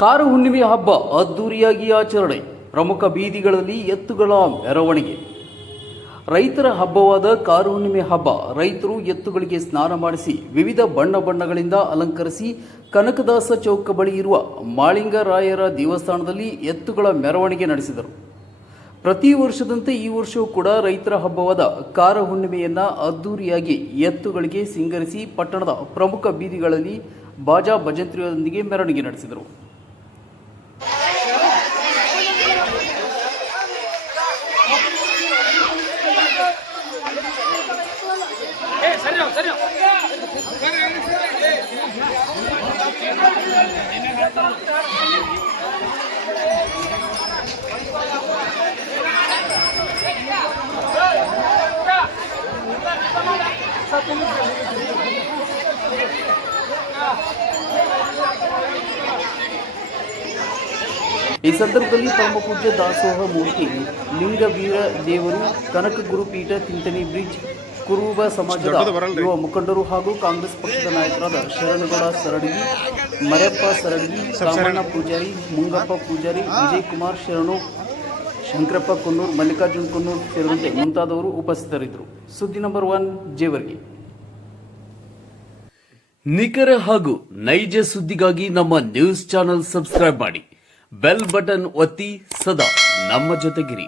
ಕಾರ ಹುಣ್ಣಿಮೆ ಹಬ್ಬ ಅದ್ದೂರಿಯಾಗಿ ಆಚರಣೆ. ಪ್ರಮುಖ ಬೀದಿಗಳಲ್ಲಿ ಎತ್ತುಗಳ ಮೆರವಣಿಗೆ. ರೈತರ ಹಬ್ಬವಾದ ಕಾರು ಹುಣ್ಣಿಮೆ ಹಬ್ಬ ರೈತರು ಎತ್ತುಗಳಿಗೆ ಸ್ನಾನ ಮಾಡಿಸಿ ವಿವಿಧ ಬಣ್ಣಗಳಿಂದ ಅಲಂಕರಿಸಿ ಕನಕದಾಸ ಚೌಕ ಬಳಿ ಇರುವ ಮಾಳಿಂಗರಾಯರ ದೇವಸ್ಥಾನದಲ್ಲಿ ಎತ್ತುಗಳ ಮೆರವಣಿಗೆ ನಡೆಸಿದರು. ಪ್ರತಿ ವರ್ಷದಂತೆ ಈ ವರ್ಷವೂ ಕೂಡ ರೈತರ ಹಬ್ಬವಾದ ಕಾರ ಹುಣ್ಣಿಮೆಯನ್ನ ಅದ್ದೂರಿಯಾಗಿ ಎತ್ತುಗಳಿಗೆ ಸಿಂಗರಿಸಿ ಪಟ್ಟಣದ ಪ್ರಮುಖ ಬೀದಿಗಳಲ್ಲಿ ಬಾಜಾ ಭಜಂತ್ರಿಯೊಂದಿಗೆ ಮೆರವಣಿಗೆ ನಡೆಸಿದರು. ಈ ಸಂದರ್ಭದಲ್ಲಿ ಪರಮ ಪೂಜ್ಯ ದಾಸೋಹ ಮೂರ್ತಿ ಲಿಂಗವೀರ ದೇವರು, ಕನಕ ಗುರುಪೀಠ, ತಿಂತನಿ ಬ್ರಿಡ್ಜ್, ಕುರುಬ ಸಮಾಜದ ಯುವ ಮುಖಂಡರು ಹಾಗೂ ಕಾಂಗ್ರೆಸ್ ಪಕ್ಷದ ನಾಯಕರಾದ ಶರಣಗೌಡ ಸರಡಗಿ, ಮರೆಯಪ್ಪ ಸರಡಗಿ, ರಾಮಣ್ಣ ಪೂಜಾರಿ, ಮುಂಗಪ್ಪ ಪೂಜಾರಿ, ವಿಜಯಕುಮಾರ್ ಶರಣು, ಶಂಕರಪ್ಪ ಕೊನ್ನೂರು, ಮಲ್ಲಿಕಾರ್ಜುನ್ ಕೊನ್ನೂರು ಸೇರಿದಂತೆ ಮುಂತಾದವರು ಉಪಸ್ಥಿತರಿದ್ದರು. ಸುದ್ದಿ ನಂಬರ್ 1 ಜೇವರ್ಗಿ. ನಿಖರ ಹಾಗೂ ನೈಜ ಸುದ್ದಿಗಾಗಿ ನಮ್ಮ ನ್ಯೂಸ್ ಚಾನೆಲ್ ಸಬ್ಸ್ಕ್ರೈಬ್ ಮಾಡಿ, ಬೆಲ್ ಬಟನ್ ಒತ್ತಿ ಸದಾ ನಮ್ಮ ಜೊತೆಗಿರಿ.